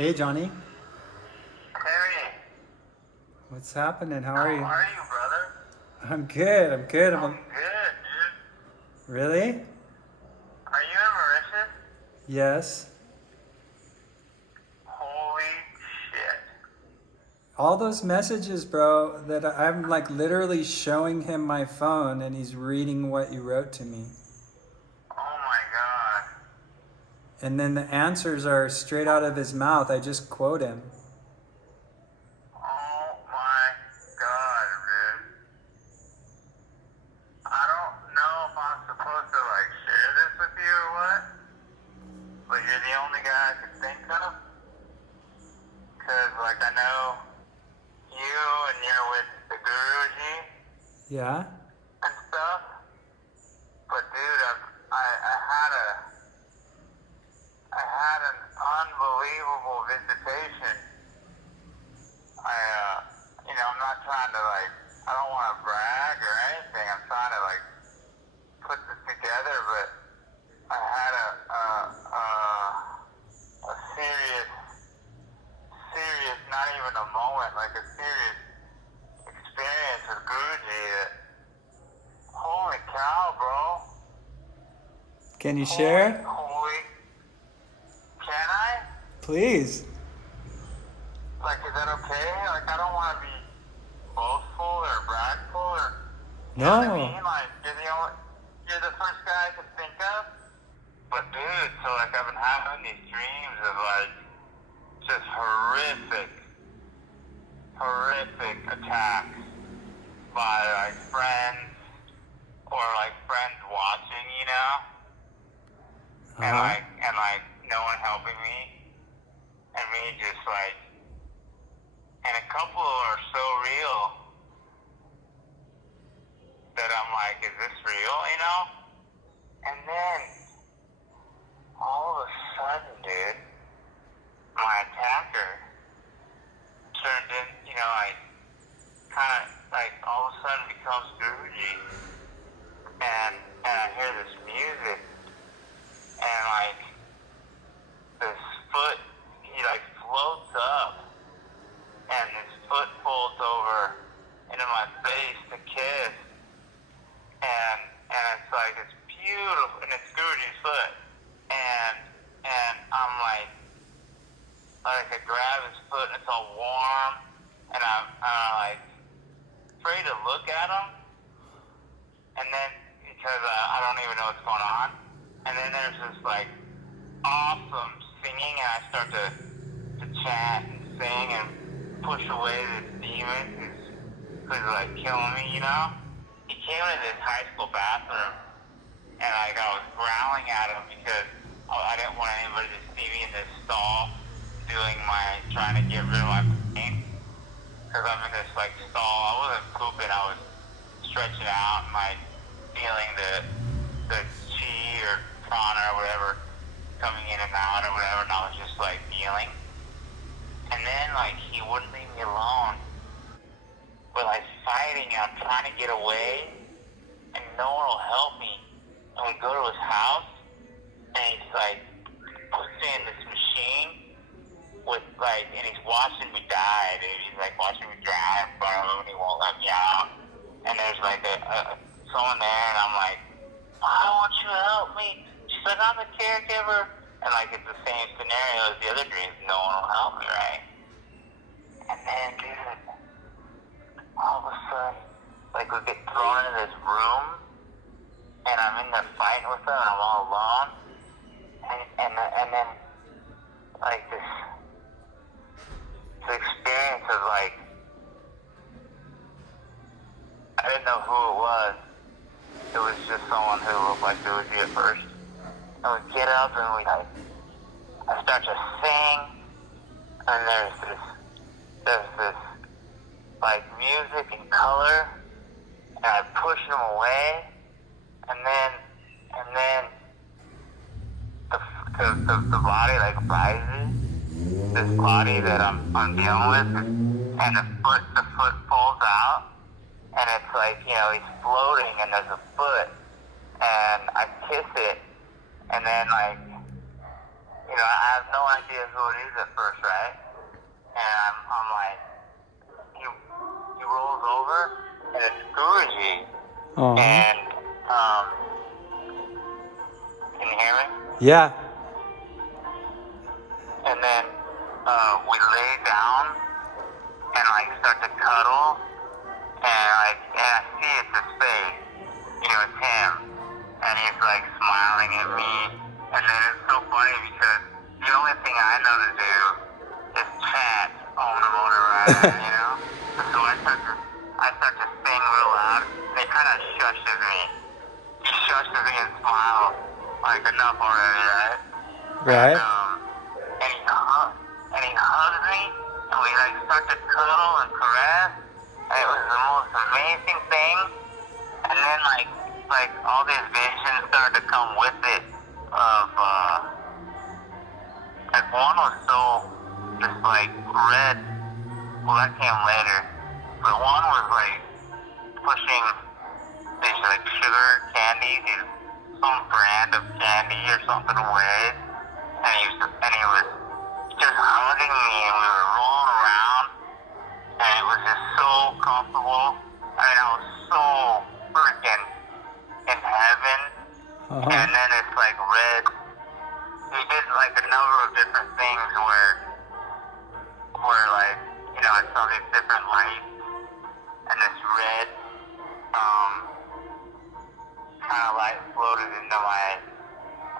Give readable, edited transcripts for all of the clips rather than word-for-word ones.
Hey Johnny, Terry, what's happening? How are how you? are you, brother? I'm good. I'm good. I'm good, dude. Really? Are you in Mauritius? Yes. Holy shit. All those messages, bro, that I'm like literally showing him my phone and he's reading what you wrote to me. Oh my god. And then the answers are straight out of his mouth. I just quote him. Oh my god, dude. I don't know if I'm supposed to like share this with you or what, but you're the only guy I could think of. Cause like I know you and you're with the Guruji Yeah? and stuff. But dude, I had an unbelievable visitation. I'm not trying to like, I don't want to brag or anything. I'm trying to like put this together, but I had a serious, not even a moment, like a serious experience with Guruji. That, holy cow, bro! Can you Holy, share? holy. Can I? Please. Like, is that okay? Like, I don't want to be boastful or bragful or, you know what I No. mean? Like, you're the first guy I could think of. But dude, so like I've been having these dreams of like just horrific attacks by like friends or like friends watching, and Uh-huh. like no one helping me, and me just like, and a couple are so real that I'm like, is this real? And then all of a sudden, dude, my attacker turned in, like kind of like all of a sudden becomes Guruji, and I hear this music, and like this foot, he like floats up, and his foot folds over into my face to kiss, and it's like it's beautiful, and it's Guruji's foot, and I'm like I grab his foot, and it's all warm, and I'm like afraid to look at him, and then because I don't even know what's going on, and then there's this like awesome singing, and I start to chant and sing and push away this demon who's like killing me. He came into this high school bathroom, and like I was growling at him because I didn't want anybody to see me in this stall trying to get rid of my pain, because I'm in this like stall. I wasn't pooping, I was stretching out and like feeling the chi or prana or whatever coming in and out or whatever, and I was just like feeling. And then like he wouldn't leave me alone. We're like fighting, and I'm trying to get away, and no one will help me. And we go to his house, and he's like puts me in this machine with like, and he's watching me die, dude. He's like watching me drown in front of him, and he won't let me out. And there's like someone there, and I'm like, I want you to help me. She's like, I'm the caregiver, and like it's the same scenario as the other dreams. No one will help me, right? And then, dude, all of a sudden, like we get thrown into this room, and I'm in there fighting with them, and I'm all alone, and then like this experience of like, I didn't know who it was. It was just someone who looked like Guruji at first. And we get up and I start to sing, and there's this like music and color, and I push them away, and then the body like rises, this body that I'm dealing with, and the foot falls out, and it's like, he's floating, and there's a foot, and I kiss it, and then like, know, I have no idea who it is at first, right? And I'm like, he rolls over, and it's Guruji. And, can you hear me? Yeah. And then, we lay down, and, like, start to cuddle, and, like, and I see it's his face. You know, it's him. And he's, like, smiling at me. And then it's so funny because the only thing I know to do is chant Om Namo Narayana, you know? So I start to sing real loud, and he kind of shushes me. He shushes me and smiles, like, enough already, right? Right. And he hugs me, and we, like, start to cuddle and caress, and it was the most amazing thing. And then, like all these visions started to come with it of, like, one was so, just, like, red. Well, that came later. But one was, like, pushing these, like, sugar candies, some brand of candy or something away. And he was just hugging me, and we were rolling around, and it was just so comfortable. I mean, I was so freaking in heaven. And then it's like red. He did like a number of different things where like, you know, I saw these different lights, and this red kind of light floated into my,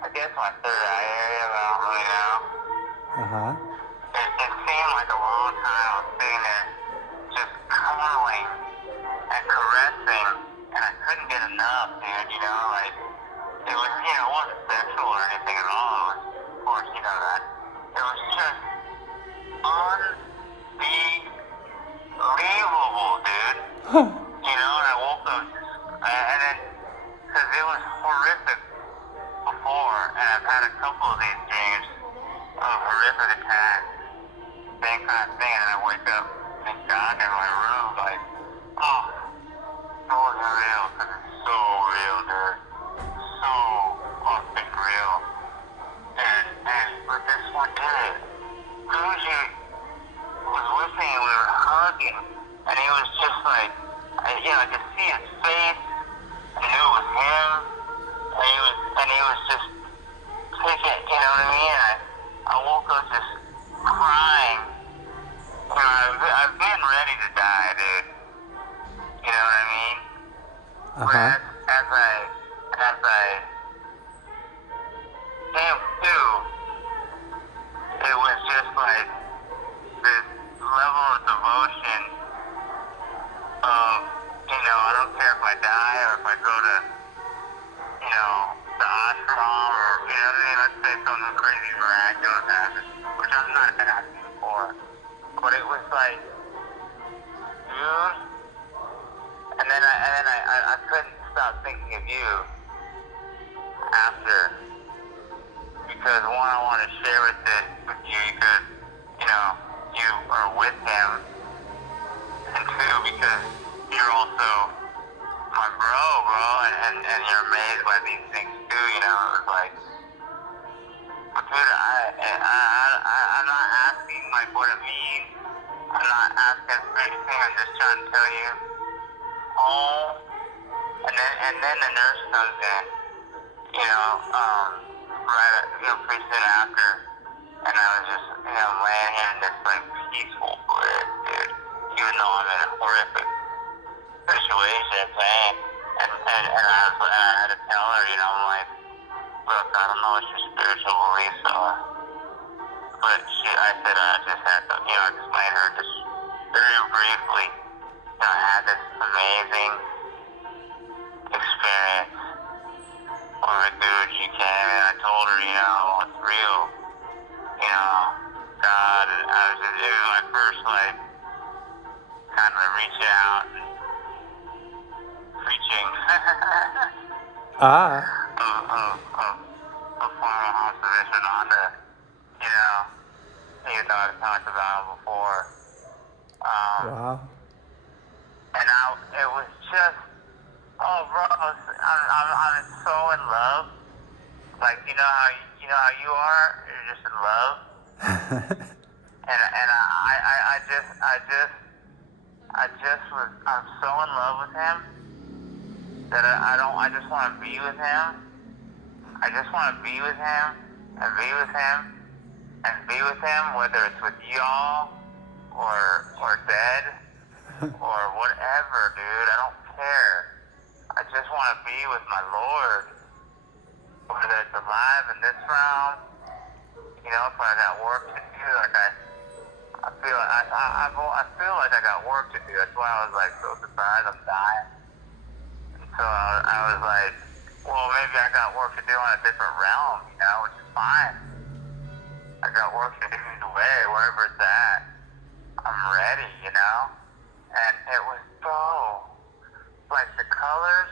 I guess, my third eye area, but I don't really know. It seemed like a long time I was sitting there just cuddling and caressing, and I couldn't get enough, dude, you know, like, it was, you know, it wasn't sexual or anything at all. It was, of course, you know that. It was just unbelievable, dude. You know, and I woke up, and then, because it was horrific before, and I've had a couple of these dreams of horrific attacks, same kind of thing, and I wake up and down in my room, like, oh, so real, because it's so real, dude. So fucking real. But this one did. Guruji was with me, and we were hugging, and he was just like, I could see his face. I knew it was him, and he was just taking, you know what I mean? I woke up just crying. You know, I've been ready to die, dude. You know what I mean? But as I came to, it was just like this level of devotion of, you know, I don't care if I die or if I go to, you know, the ashram or, you know what I mean? Let's say something crazy miraculous happens, which I'm not asking for. But it was like, dude, and then I couldn't stop thinking of you after, because one, I want to share with you because, you know, you are with him, and two, because you're also my bro, and you're amazed by these things too, you know. It was like, but dude, I'm not asking like what it means. I'm not asking for anything. I'm just trying to tell you. Oh, and then the nurse comes in, you know, pretty soon after, and I was just, you know, laying here in this like peaceful bliss, dude. Even though I'm in a horrific situation, pain, and I had to tell her, you know, I'm like, look, I don't know what your spiritual beliefs are, but I said I just had to, you know, explain her just very briefly. You know, I had this amazing experience where Guruji came, and I told her, you know, it's real, you know, God, and it was my first, like, kind of reaching out and preaching of formal observation on the, you know, even though I've talked about it before. Wow. And it was just, oh, bro, I'm so in love. Like, you know how you know how you are. You're just in love, and I'm so in love with him that I just want to be with him. I just want to be with him and be with him and be with him, whether it's with y'all or dead or whatever, dude. I don't care. I just want to be with my Lord, whether it's alive in this realm, you know, if I got work to do. Like I feel like I got work to do. That's why I was like so surprised I'm dying. And so I was like, well, maybe I got work to do in a different realm, you know, which is fine. I got work to do either way, wherever it's at. I'm ready, you know? And it was so, like the colors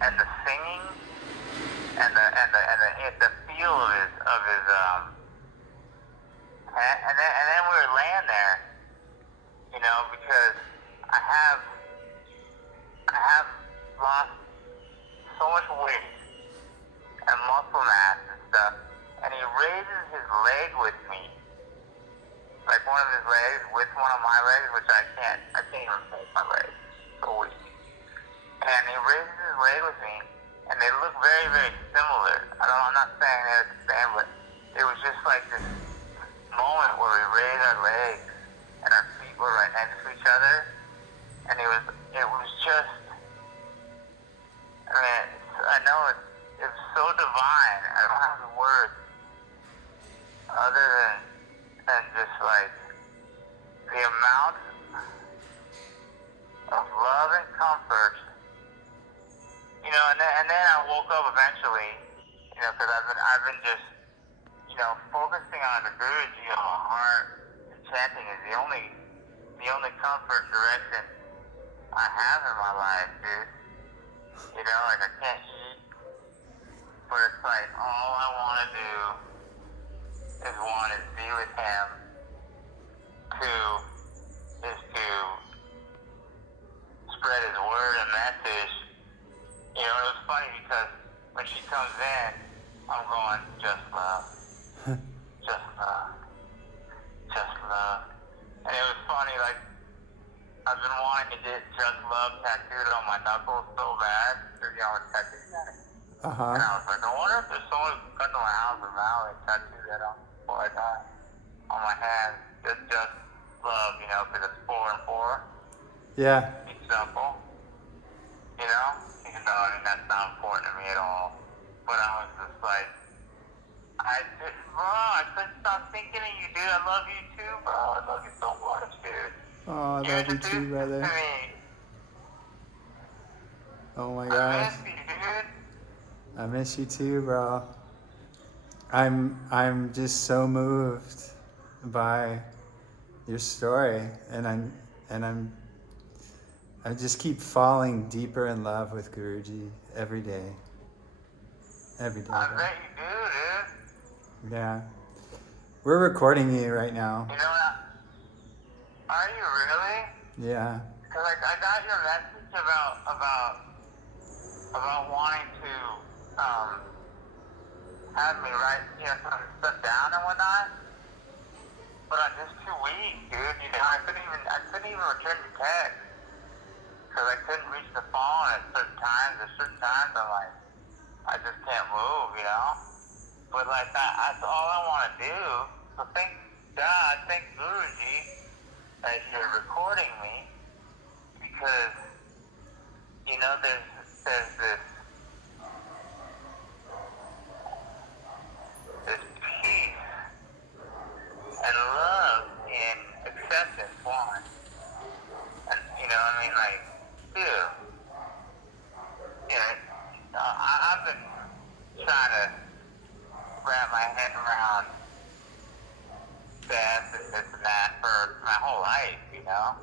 and the singing and the feel of his and then we were laying there, you know, because I have lost so much weight and muscle mass and stuff, and he raises his leg with me, like one of his legs with one of my legs, which I can't even make my legs, so weak. And he raises his leg with me, and they look very, very similar. I'm not saying they're the same, but it was just like this moment where we raised our legs and our feet were right next to each other, and it was just, I mean, I know it was so divine. I don't have the words other than just like the amount of love and comfort, you know. And then I woke up eventually, you know, because I've been just, you know, focusing on the Guruji of my heart, and chanting is the only comfort and direction I have in my life, dude. You know, like I can't eat, but it's like all I want to do is be with him. Two is to spread his word and message. You know, it was funny because when she comes in, I'm going, just love. Just love. Just love. And it was funny, like, I've been wanting to get just love tattooed on my knuckles so bad, because, you know, it's tattooed. And I was like, I wonder if there's someone who come to my house in Maui and tattoo that on before I die. On my hands. Just love, you know, because it's 4 and 4. Yeah. It's simple. You know? Even though, I mean, that's not important to me at all. But I was just like, I couldn't stop thinking of you, dude. I love you too, bro. I love you so much, dude. Oh, I love you too, brother. To me. Oh my I gosh. miss you, dude. I miss you too, bro. I'm just so moved by your story, and I just keep falling deeper in love with Guruji every day. Every day. I bro. bet you do, dude. Yeah. We're recording you right now. You know what? Are you really? Yeah. Because I got your message about wanting to have me write, you know, some stuff down and whatnot. But I'm just too weak, dude. You know, I couldn't even return the text because I couldn't reach the phone at certain times. At certain times, I'm like, I just can't move, you know. But like that's all I want to do. So thank God, thank Guruji that you're recording me, because you know there's this peace and love in acceptance, one. And you know, I mean, like, dude, you know, I've been trying to wrap my head around death and this and that for my whole life, you know?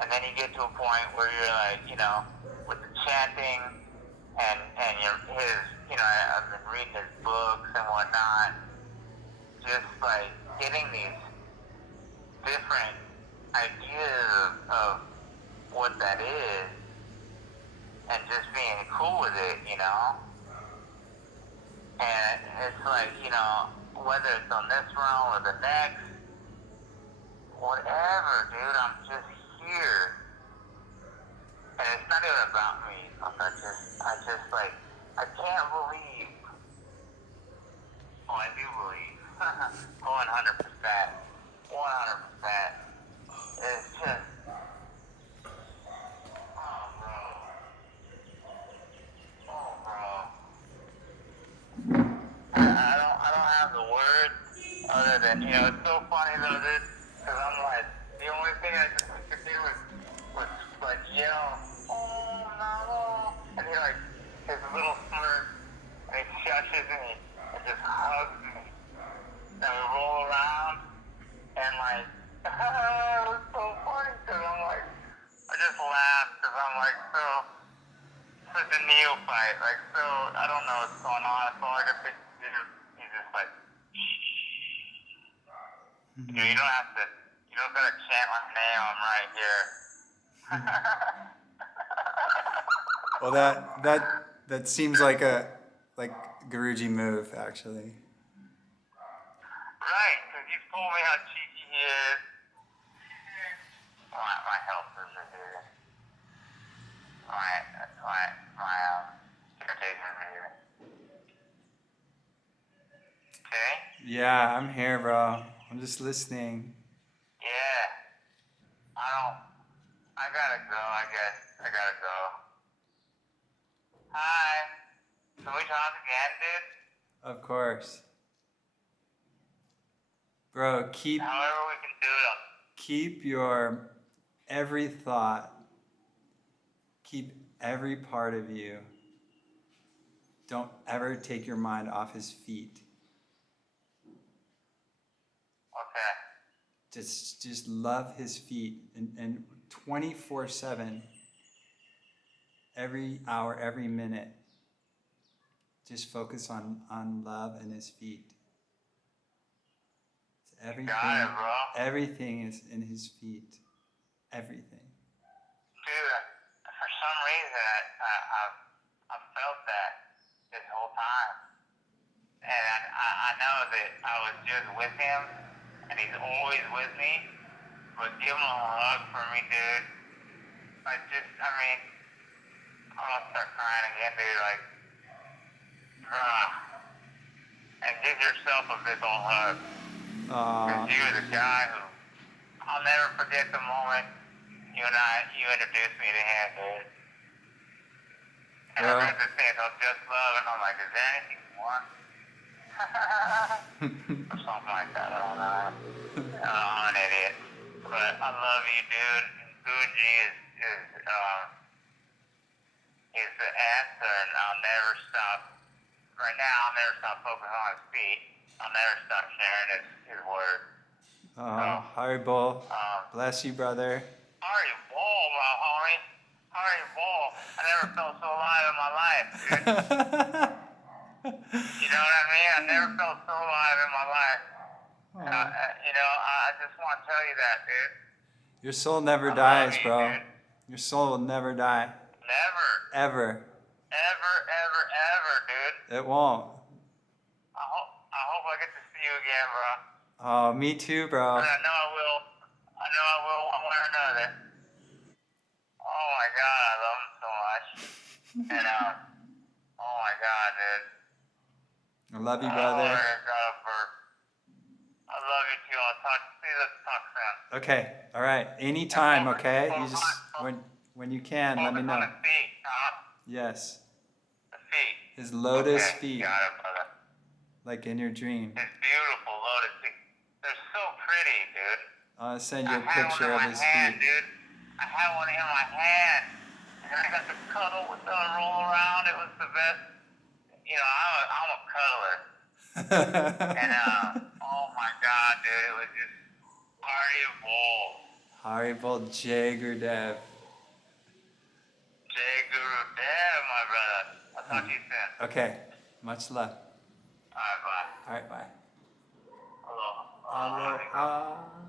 And then you get to a point where you're like, you know, with the chanting and you know, I've been reading his books and whatnot, just like getting these different ideas of what that is and just being cool with it, you know? And it's like, whether it's on this realm or the next, whatever, dude, I'm just here. And it's not even about me. I can't believe. Oh, I do believe. 100%. 100%. It's just, oh, bro. Oh, bro. I don't have the words other than, it's so funny though, dude, because I'm like, the only thing I could do was like yell, oh no, and he like, his little smirk, and he shushes me, and just hugs me, and we roll around, and like, it was so funny, because I'm like, I just laugh, because I'm like, such a neophyte, like, so, I don't know what's going on, so all I can think to do, he's just like, you don't have to, you don't gotta chant my name, I'm right here. Well, that seems like a Guruji move, actually. Right, because you've told me how cheeky he is. My health is here. My irritation is here. Okay? Yeah, I'm here, bro. I'm just listening. Yeah. I gotta go, I guess. I gotta go. Hi. Can we talk again, dude? Of course. Bro, However we can do it. keep your every thought, keep every part of you. Don't ever take your mind off his feet. Okay. Just love his feet, and 24/7, every hour, every minute, just focus on love and his feet. Got it, bro. Everything is in his feet. Everything. Dude, for some reason, I've felt that this whole time. And I know that I was just with him, and he's always with me. But give him a hug for me, dude. I'm gonna start crying again, dude. Like, and give yourself a big old hug. Because you're the guy who, I'll never forget the moment you introduced me to him, dude. And I read the thing of just love, and I'm like, is there anything more? Or something like that, I don't know. I'm an idiot. But I love you, dude. Gucci is the answer, and I'll never stop. Right now, I'll never stop focusing on his feet. I'll never stop sharing his word. Haribol. Bless you, brother. Haribol, my homie. Haribol. I never felt so alive in my life, dude. You know what I mean? I never felt so alive in my life. I just want to tell you that, dude. Your soul never dies, bro. Dude. Your soul will never die. Never. Ever. Ever, dude. It won't. I hope I get to see you again, bro. Oh, me too, bro. And I know I will one way or another. Oh my God, I love him so much. And oh my God, dude. I love you, brother. I love you too. Let's talk soon. Okay, all right. Anytime, okay? You just when you can, let me know. On the feet, huh? Yes. The feet. His lotus feet. Got it, brother. Like in your dream. His beautiful lotus feet. They're so pretty, dude. I'll send you a picture of his feet. Dude. I had one in my hand, and I got to cuddle with them and roll around. It was the best. I'm a cuddler. And oh my God, dude, it was just Haribol Jai Gurudev. Jai Gurudev, my brother. I'll talk to you soon. Okay, much love. All right, bye. All right, bye. Aloha. Aloha.